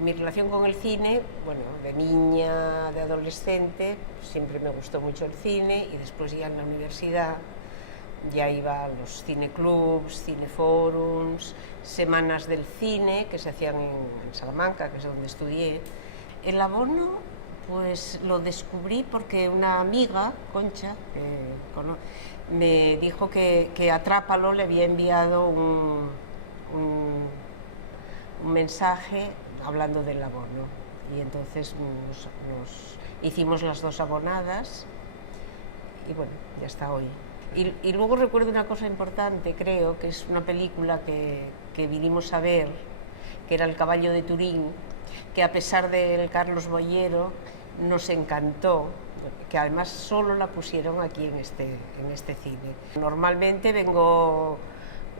mi relación con el cine, bueno, de niña, de adolescente, siempre me gustó mucho el cine, y después ya en la universidad ya iba a los cineclubs, cineforums, semanas del cine que se hacían en Salamanca, que es donde estudié. El abono pues lo descubrí porque una amiga, Concha, me dijo que Atrápalo le había enviado un mensaje hablando del abono, y entonces nos hicimos las dos abonadas y bueno, ya está hoy. Y luego recuerdo una cosa importante, creo, que es una película que vinimos a ver, que era El caballo de Turín, que a pesar del Carlos Bollero nos encantó, que además solo la pusieron aquí en este cine. Normalmente vengo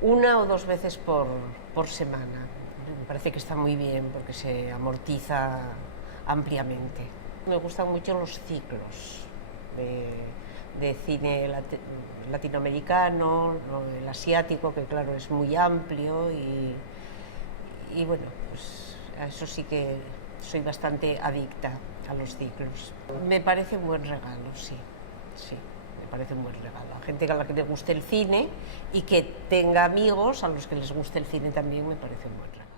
una o dos veces por semana. Me parece que está muy bien porque se amortiza ampliamente. Me gustan mucho los ciclos de cine latinoamericano, el asiático, que claro es muy amplio, y bueno, pues a eso sí que soy bastante adicta, a los ciclos. Me parece un buen regalo, sí, me parece un buen regalo. A gente a la que le guste el cine y que tenga amigos a los que les guste el cine también me parece un buen regalo.